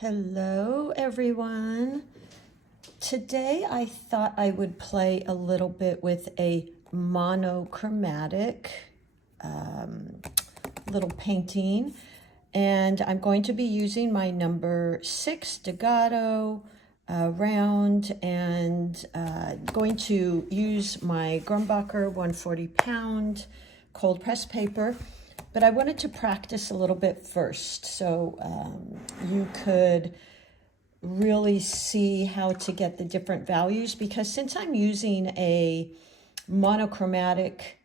Hello everyone. Today I thought I would play a little bit with a monochromatic little painting, and I'm going to be using my number 6 Dugato Round, and going to use my Grumbacher 140 pound cold press paper. But I wanted to practice a little bit first, so you could really see how to get the different values, because since I'm using a monochromatic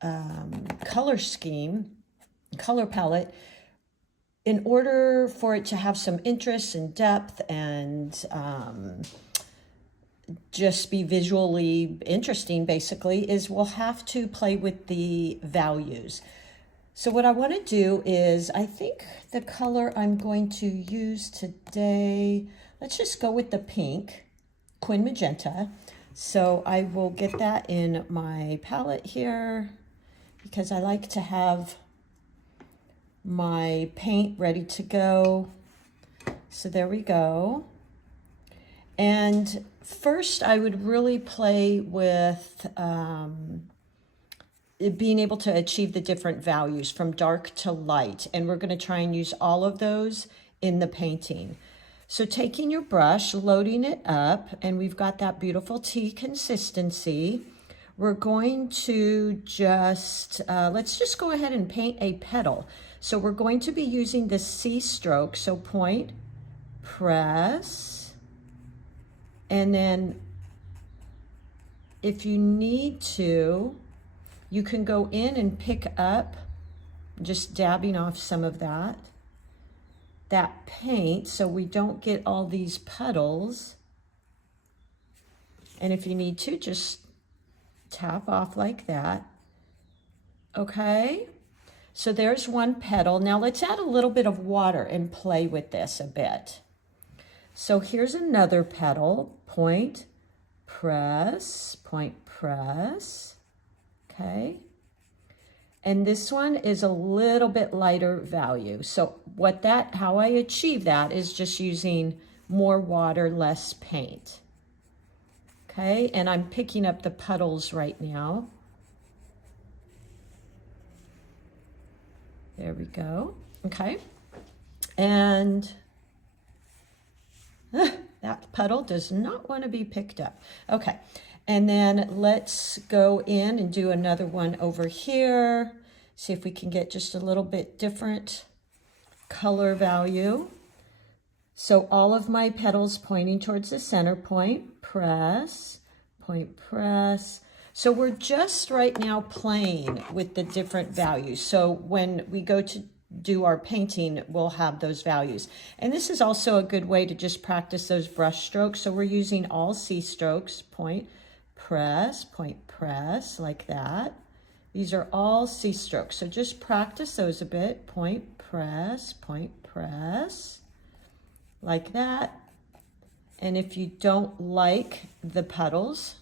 color scheme, color palette, in order for it to have some interest and depth and just be visually interesting, basically, is we'll have to play with the values. So what I want to do is, I think the color I'm going to use today, let's just go with the pink, Quin Magenta. So I will get that in my palette here, because I like to have my paint ready to go. So there we go. And first I would really play with being able to achieve the different values from dark to light. And we're going to try and use all of those in the painting. So taking your brush, loading it up, and we've got that beautiful tea consistency. We're going to just, let's just go ahead and paint a petal. So we're going to be using the C stroke. So point, press, and then if you need to, you can go in and pick up, just dabbing off some of that paint so we don't get all these puddles. And if you need to, just tap off like that. Okay, so there's one petal. Now let's add a little bit of water and play with this a bit. So here's another petal, point, press, point, press. Okay, and this one is a little bit lighter value. So how I achieve that is just using more water, less paint. Okay, and I'm picking up the puddles right now. There we go. Okay, and that puddle does not want to be picked up. Okay. And then let's go in and do another one over here. See if we can get just a little bit different color value. So all of my petals pointing towards the center point, press, point, press. So we're just right now playing with the different values. So when we go to do our painting, we'll have those values. And this is also a good way to just practice those brush strokes. So we're using all C strokes, point, press, point, press, like that. These are all C strokes, so just practice those a bit. Point, press, like that. And if you don't like the puddles,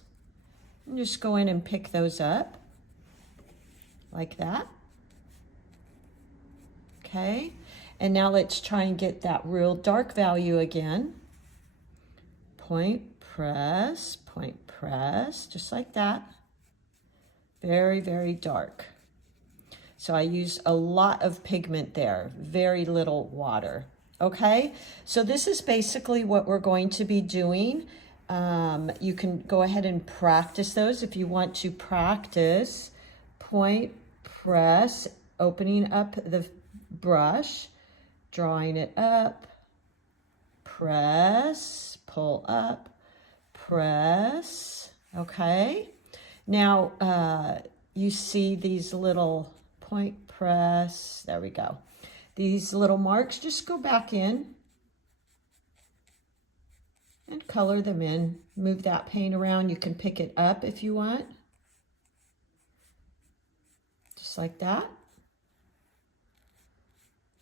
just go in and pick those up, like that. Okay, and now let's try and get that real dark value again. Point, press, point, press, just like that. Very, very dark. So I use a lot of pigment there, very little water. Okay, so this is basically what we're going to be doing. You can go ahead and practice those if you want to practice. Point, press, opening up the brush, drawing it up, press, pull up, press. Okay, now you see these little point, press, there we go. These little marks, just go back in and color them in. Move that paint around. You can pick it up if you want, just like that.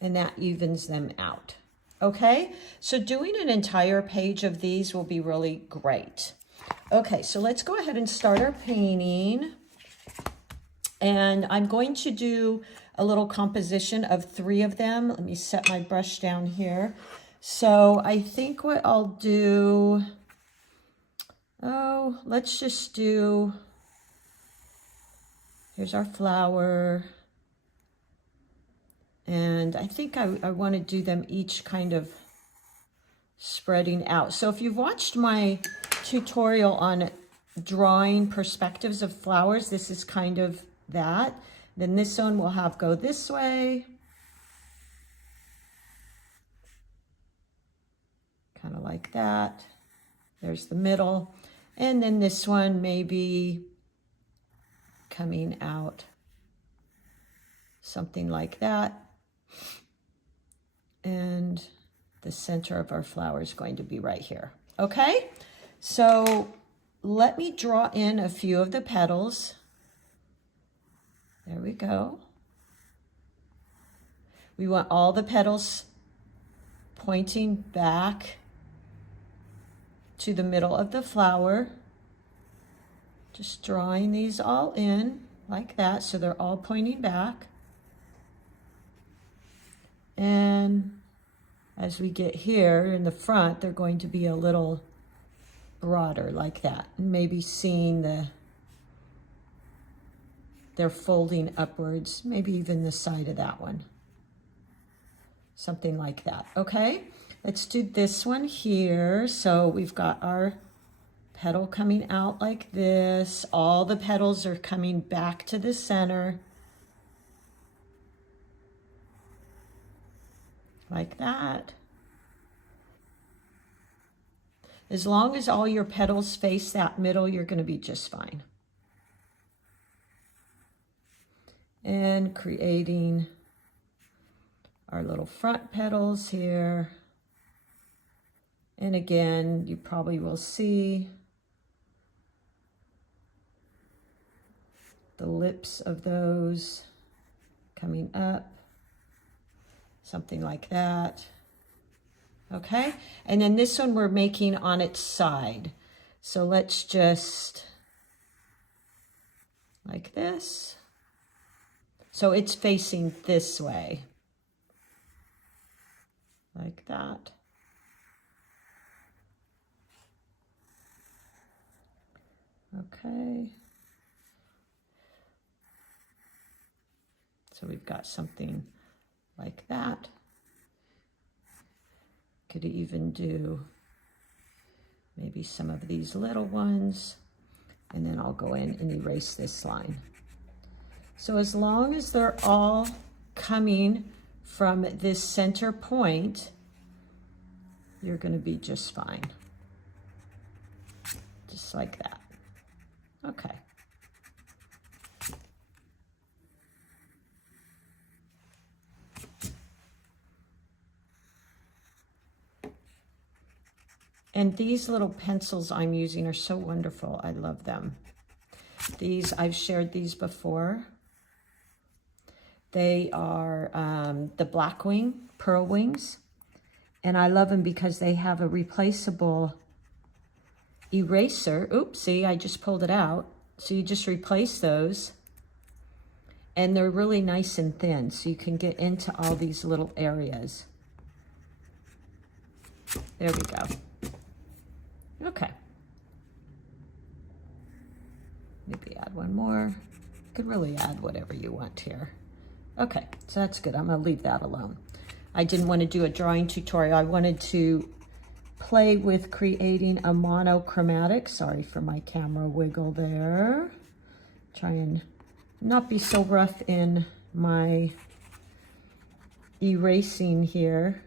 And that evens them out. Okay, so doing an entire page of these will be really great. Okay, so let's go ahead and start our painting. And I'm going to do a little composition of 3 of them. Let me set my brush down here. So I think what I'll do, oh, let's just do, here's our flower. And I think I want to do them each kind of spreading out. So if you've watched my tutorial on drawing perspectives of flowers, this is kind of that. Then this one will have go this way. Kind of like that. There's the middle. And then this one maybe coming out something like that. And the center of our flower is going to be right here. Okay, so let me draw in a few of the petals. There we go. We want all the petals pointing back to the middle of the flower. Just drawing these all in like that, so they're all pointing back. And as we get here in the front, they're going to be a little broader like that. And maybe seeing they're folding upwards, maybe even the side of that one. Something like that, okay? Let's do this one here. So we've got our petal coming out like this. All the petals are coming back to the center. Like that. As long as all your petals face that middle, you're going to be just fine. And creating our little front petals here. And again, you probably will see the lips of those coming up. Something like that. Okay, and then this one we're making on its side. So let's just, like this. So it's facing this way. Like that. Okay. So we've got something like that. Could even do maybe some of these little ones, and then I'll go in and erase this line. So as long as they're all coming from this center point, you're going to be just fine. Just like that. Okay. And these little pencils I'm using are so wonderful. I love them. These, I've shared these before. They are the Blackwing Pearl Wings. And I love them because they have a replaceable eraser. Oops, see, I just pulled it out. So you just replace those. And they're really nice and thin, so you can get into all these little areas. There we go. Okay. Maybe add one more. You could really add whatever you want here. Okay, so that's good. I'm going to leave that alone. I didn't want to do a drawing tutorial. I wanted to play with creating a monochromatic. Sorry for my camera wiggle there. Try and not be so rough in my erasing here.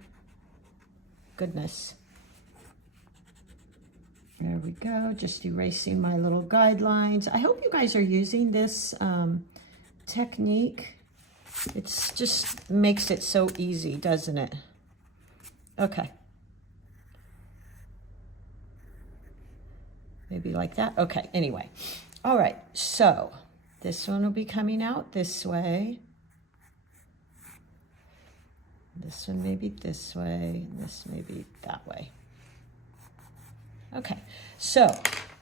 Goodness. There we go, just erasing my little guidelines. I hope you guys are using this technique. It's just makes it so easy, doesn't it? Okay. Maybe like that. Okay, anyway. All right, so this one will be coming out this way. This one maybe this way, and this maybe that way. Okay, so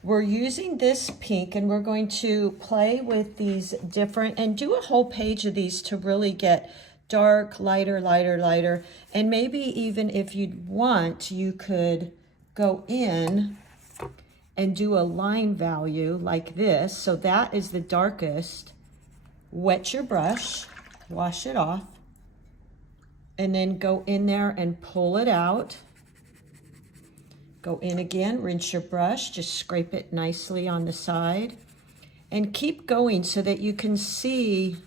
we're using this pink and we're going to play with these different, and do a whole page of these to really get dark, lighter, lighter, lighter. And maybe even if you'd want, you could go in and do a line value like this. So that is the darkest. Wet your brush, wash it off, and then go in there and pull it out. Go in again, rinse your brush, just scrape it nicely on the side, and keep going so that you can see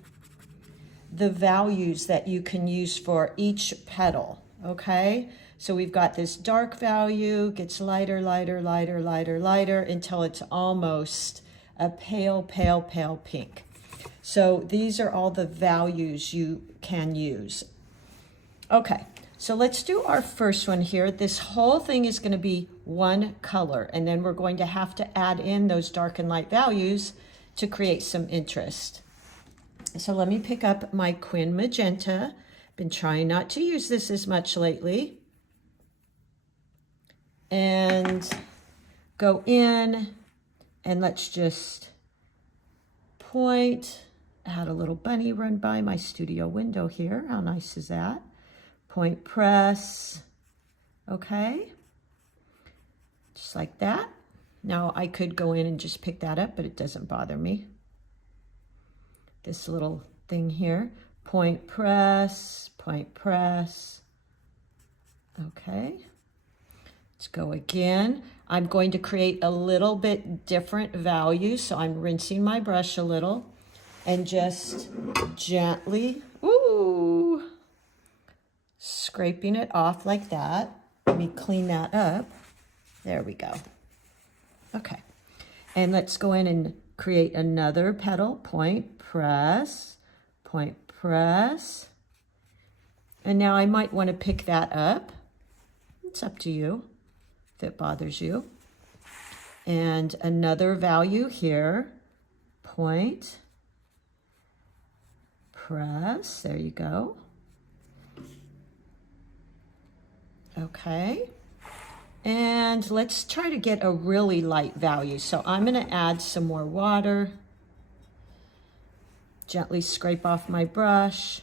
the values that you can use for each petal, okay? So we've got this dark value, gets lighter, lighter, lighter, lighter, lighter, until it's almost a pale, pale, pale pink. So these are all the values you can use. Okay, so let's do our first one here. This whole thing is going to be one color, and then we're going to have to add in those dark and light values to create some interest. So let me pick up my Quin Magenta. Been trying not to use this as much lately. And go in, and let's just point, had a little bunny run by my studio window here. How nice is that? Point press, okay, just like that. Now I could go in and just pick that up, but it doesn't bother me. This little thing here, point press, okay. Let's go again. I'm going to create a little bit different value, so I'm rinsing my brush a little and just gently, ooh, scraping it off like that. Let me clean that up. There we go. Okay, and let's go in and create another petal, point press, and now I might want to pick that up. It's up to you if it bothers you. And another value here, point press, there you go. Okay, and let's try to get a really light value. So I'm going to add some more water. Gently scrape off my brush.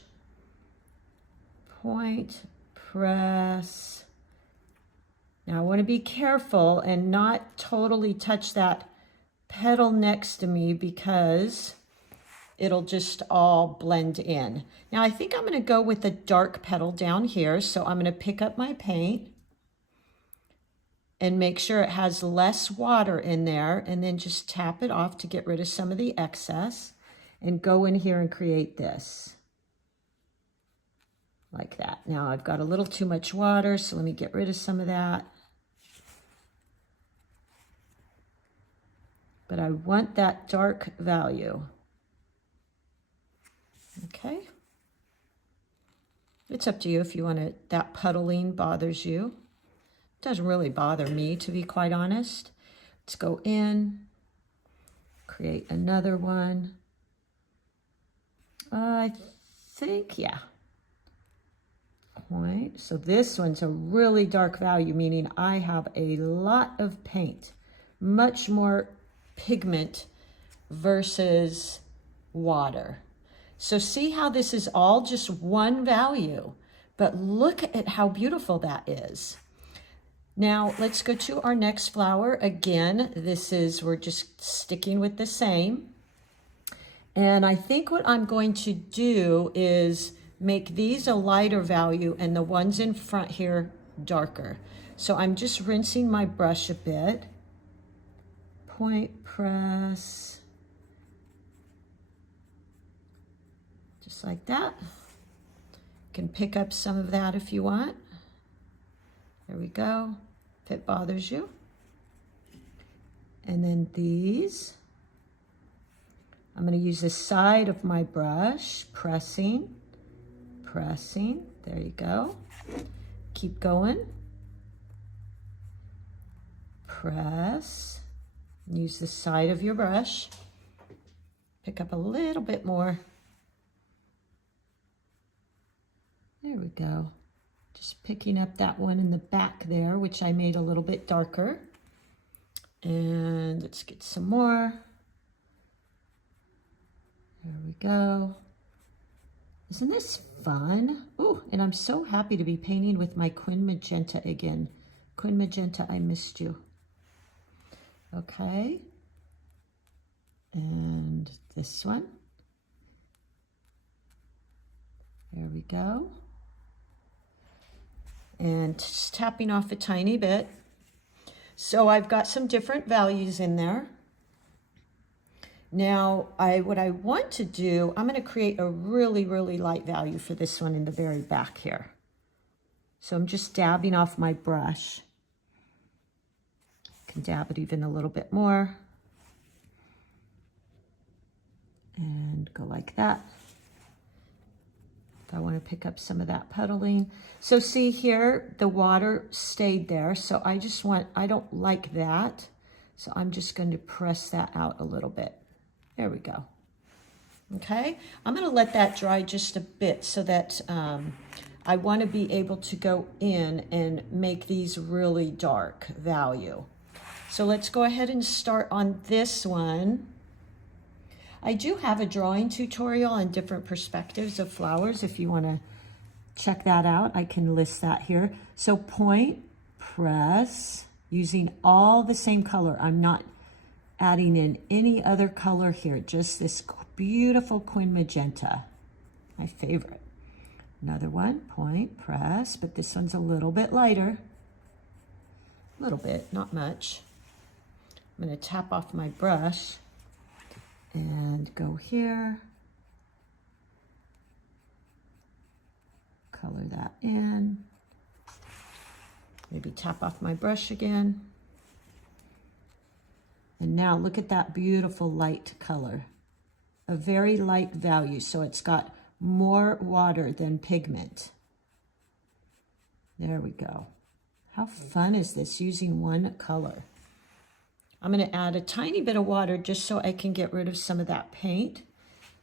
Point, press. Now I want to be careful and not totally touch that petal next to me because it'll just all blend in. Now I think I'm going to go with the dark petal down here. So I'm going to pick up my paint and make sure it has less water in there, and then just tap it off to get rid of some of the excess, and go in here and create this like that. Now I've got a little too much water, so let me get rid of some of that. But I want that dark value. Okay. It's up to you if you want it. That puddling bothers you. It doesn't really bother me, to be quite honest. Let's go in, create another one. I think, yeah. Point. So this one's a really dark value, meaning I have a lot of paint, much more pigment versus water. So see how this is all just one value, but look at how beautiful that is. Now let's go to our next flower. Again, we're just sticking with the same. And I think what I'm going to do is make these a lighter value and the ones in front here darker. So I'm just rinsing my brush a bit. Point press. Just like that. You can pick up some of that if you want. There we go, if it bothers you. And then these. I'm going to use the side of my brush, pressing. There you go. Keep going. Press. Use the side of your brush. Pick up a little bit more. There we go. Just picking up that one in the back there, which I made a little bit darker. And let's get some more. There we go. Isn't this fun? Oh, and I'm so happy to be painting with my Quin Magenta again. Quin Magenta, I missed you. Okay. And this one. There we go. And just tapping off a tiny bit. So I've got some different values in there. Now, what I want to do, I'm going to create a really, really light value for this one in the very back here. So I'm just dabbing off my brush. Can dab it even a little bit more. And go like that. If I want to pick up some of that puddling. So see here, the water stayed there. So I don't like that. So I'm just going to press that out a little bit. There we go. Okay, I'm going to let that dry just a bit so that I want to be able to go in and make these really dark value. So let's go ahead and start on this one. I do have a drawing tutorial on different perspectives of flowers. If you want to check that out, I can list that here. So point, press, using all the same color. I'm not adding in any other color here, just this beautiful Quin Magenta, my favorite. Another one, point, press, but this one's a little bit lighter. A little bit, not much. I'm going to tap off my brush and go here. Color that in. Maybe tap off my brush again. And now look at that beautiful light color. A very light value, so it's got more water than pigment. There we go. How fun is this using one color? I'm going to add a tiny bit of water just so I can get rid of some of that paint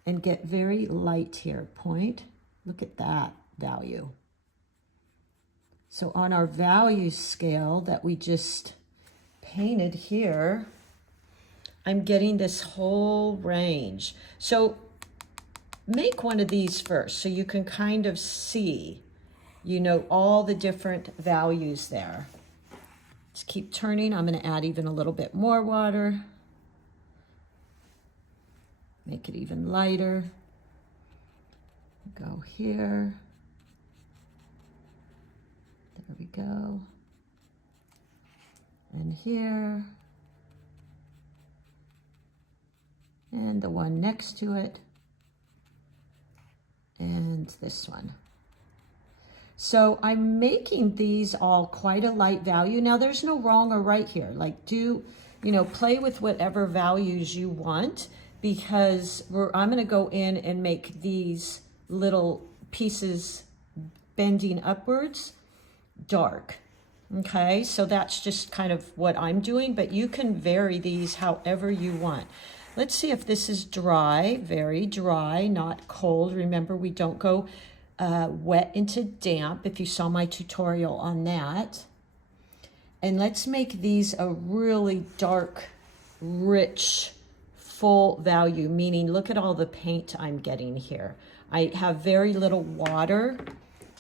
and get very light here. Point. Look at that value. So on our value scale that we just painted here, I'm getting this whole range. So make one of these first so you can kind of see, you know, all the different values there. Just keep turning. I'm going to add even a little bit more water. Make it even lighter. Go here. There we go. And here. And the one next to it. And this one. So I'm making these all quite a light value. Now there's no wrong or right here. Like play with whatever values you want, because I'm going to go in and make these little pieces bending upwards dark. Okay, so that's just kind of what I'm doing, but you can vary these however you want. Let's see if this is dry, very dry, not cold. Remember, we don't go wet into damp, if you saw my tutorial on that. And let's make these a really dark, rich, full value, meaning look at all the paint I'm getting here. I have very little water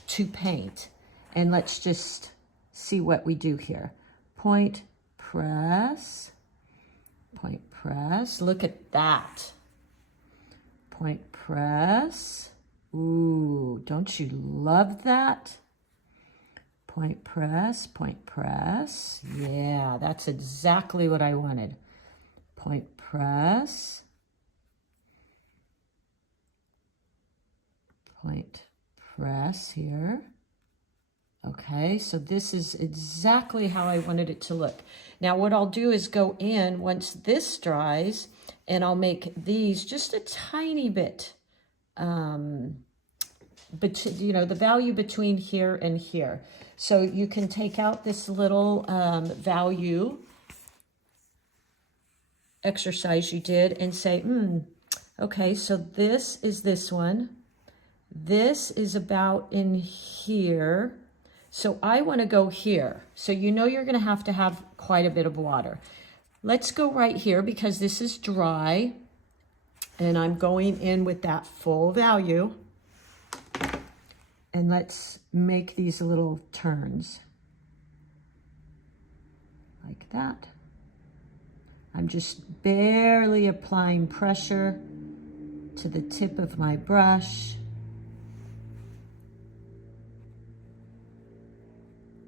to paint. And let's just see what we do here. Point, press, point, press. Look at that. Point, press. Ooh, don't you love that? Point, press, point, press. Yeah, that's exactly what I wanted. Point, press. Point, press here. Okay, so this is exactly how I wanted it to look. Now what I'll do is go in once this dries, and I'll make these just a tiny bit, but the value between here and here. So you can take out this little value exercise you did and say, okay, so this is this one. This is about in here. So I want to go here. So you know you're going to have quite a bit of water. Let's go right here because this is dry. And I'm going in with that full value. And let's make these little turns. Like that. I'm just barely applying pressure to the tip of my brush.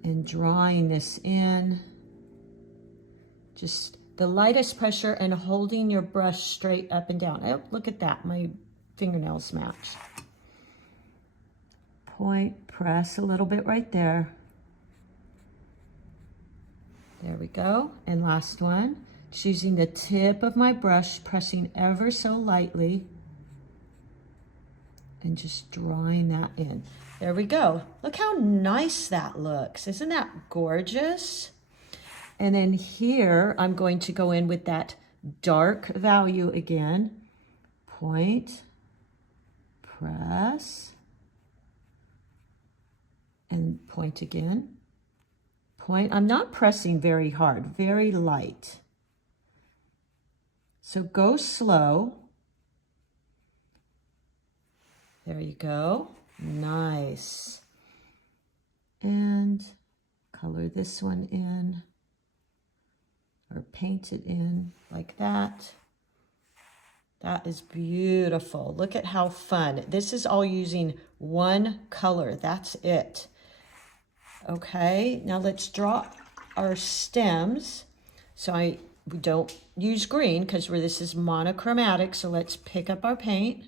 And drawing this in. Just the lightest pressure and holding your brush straight up and down. Oh, look at that, my fingernails match. Point, press a little bit right there. There we go. And last one, just using the tip of my brush, pressing ever so lightly and just drawing that in. There we go. Look how nice that looks. Isn't that gorgeous? And then here, I'm going to go in with that dark value again. Point, press, and point again. Point. I'm not pressing very hard, very light. So go slow. There you go. Nice. And color this one in, or paint it in like that. That is beautiful. Look at how fun. This is all using one color. That's it. Okay, now let's draw our stems. So we don't use green because this is monochromatic. So let's pick up our paint.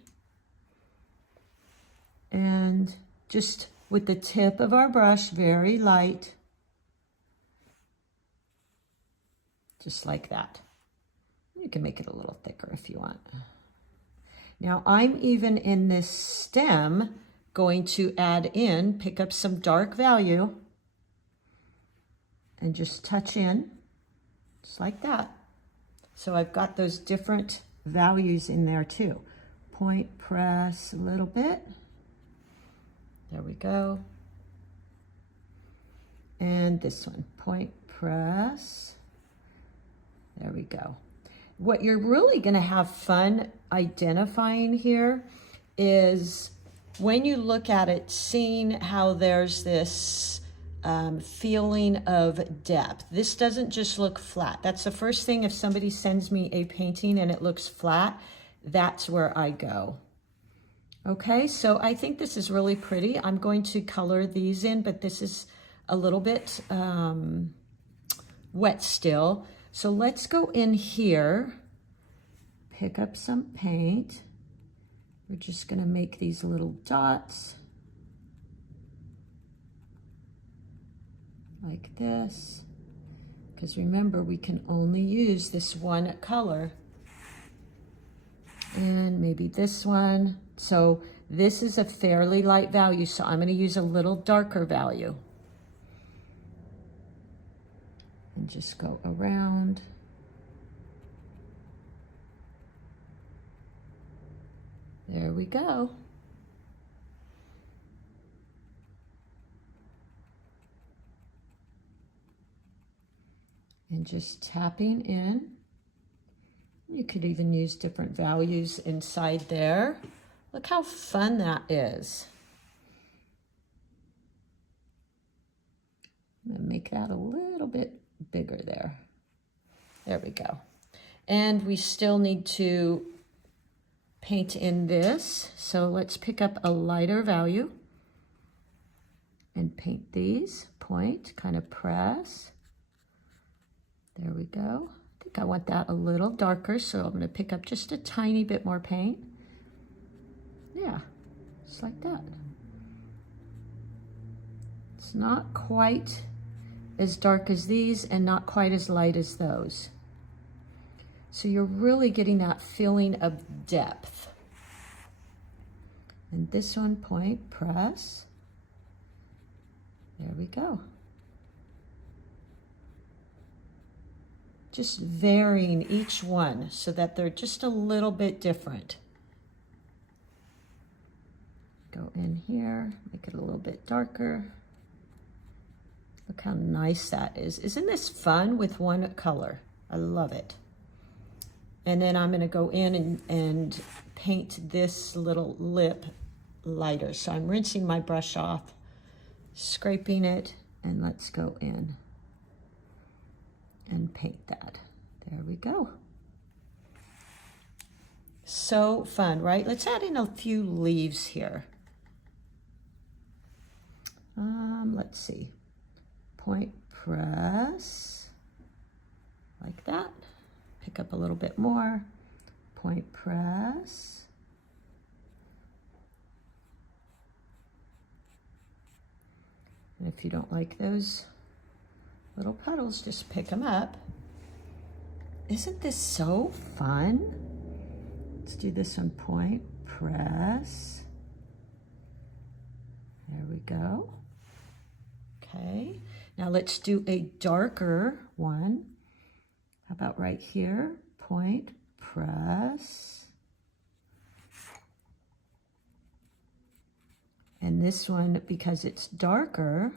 And just with the tip of our brush, very light. Just like that. You can make it a little thicker if you want. Now I'm even in this stem going to add in, pick up some dark value and just touch in, just like that. So I've got those different values in there too. Point, press a little bit. There we go. And this one, point, press. There we go. What you're really going to have fun identifying here is when you look at it, seeing how there's this feeling of depth. This doesn't just look flat. That's the first thing. If somebody sends me a painting and it looks flat, that's where I go. Okay, so I think this is really pretty. I'm going to color these in, but this is a little bit wet still. So let's go in here, pick up some paint. We're just gonna make these little dots like this, because remember, we can only use this one color. And maybe this one. So this is a fairly light value, so I'm gonna use a little darker value. And just go around. There we go. And just tapping in. You could even use different values inside there. Look how fun that is. I'm gonna make that a little bit bigger there. There we go. And we still need to paint in this. So let's pick up a lighter value and paint these. Point, kind of press. There we go. I think I want that a little darker, so I'm going to pick up just a tiny bit more paint. Yeah, just like that. It's not quite as dark as these and not quite as light as those. So you're really getting that feeling of depth. And this one, point, press. There we go. Just varying each one so that they're just a little bit different. Go in here, make it a little bit darker. Look how nice that is. Isn't this fun with one color? I love it. And then I'm going to go in and paint this little lip lighter. So I'm rinsing my brush off, scraping it, and let's go in and paint that. There we go. So fun, right? Let's add in a few leaves here. Let's see. Point press, like that. Pick up a little bit more. Point press. And if you don't like those little puddles, just pick them up. Isn't this so fun? Let's do this on point press. There we go. Okay, now let's do a darker one. How about right here? Point press. And this one, because it's darker,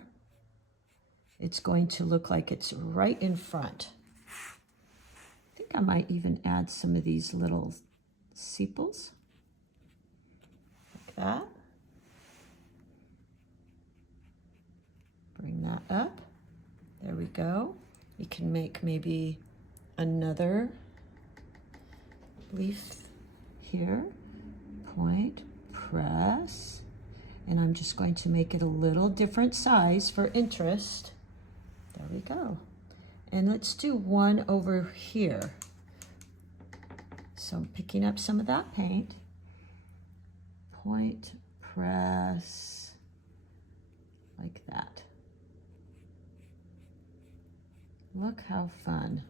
it's going to look like it's right in front. I think I might even add some of these little sepals, like that. Bring that up. There we go. You can make maybe another leaf here. Point, press. And I'm just going to make it a little different size for interest. There we go. And let's do one over here. So I'm picking up some of that paint. Point, press, like that. Look how fun.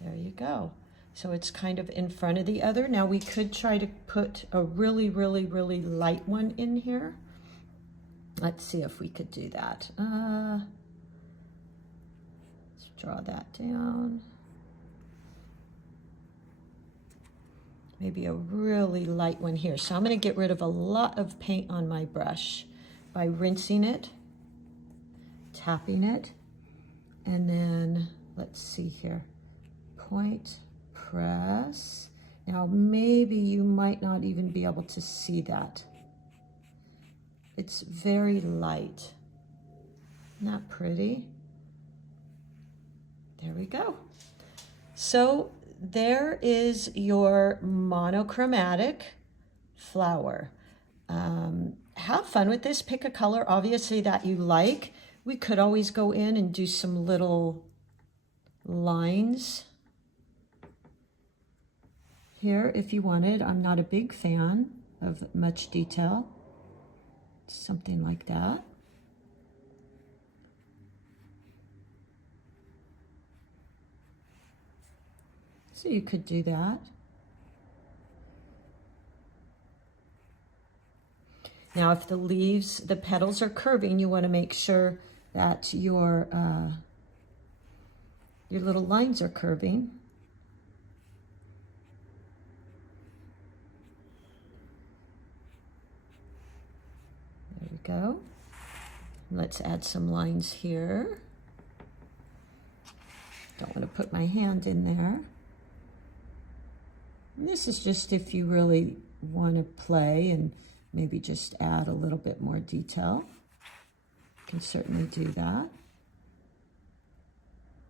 There you go. So it's kind of in front of the other. Now we could try to put a really, really, really light one in here. Let's see if we could do that. Let's draw that down. Maybe a really light one here. So I'm going to get rid of a lot of paint on my brush by rinsing it, tapping it, and then let's see here. Point, press. Now maybe you might not even be able to see that. It's very light. Not pretty. There we go. So there is your monochromatic flower. Have fun with this. Pick a color, obviously, that you like. We could always go in and do some little lines here if you wanted. I'm not a big fan of much detail. Something like that. So you could do that. Now if the leaves, the petals are curving, you want to make sure that your little lines are curving. There we go. Let's add some lines here. Don't want to put my hand in there. And this is just if you really want to play and maybe just add a little bit more detail. You can certainly do that.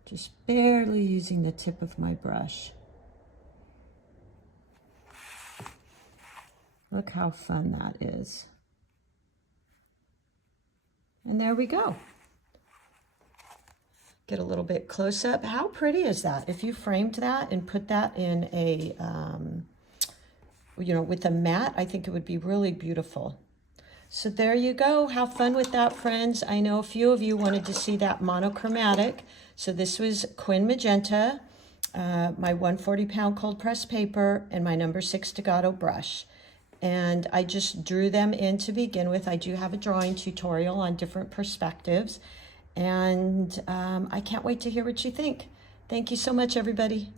Just barely using the tip of my brush. Look how fun that is. And there we go. Get a little bit close up. How pretty is that? If you framed that and put that in a, with a mat, I think it would be really beautiful. So there you go. Have fun with that, friends. I know a few of you wanted to see that monochromatic. So this was Quin Magenta, my 140-pound cold press paper, and my number 6 Dugato brush. And I just drew them in to begin with. I do have a drawing tutorial on different perspectives. And I can't wait to hear what you think. Thank you so much, everybody.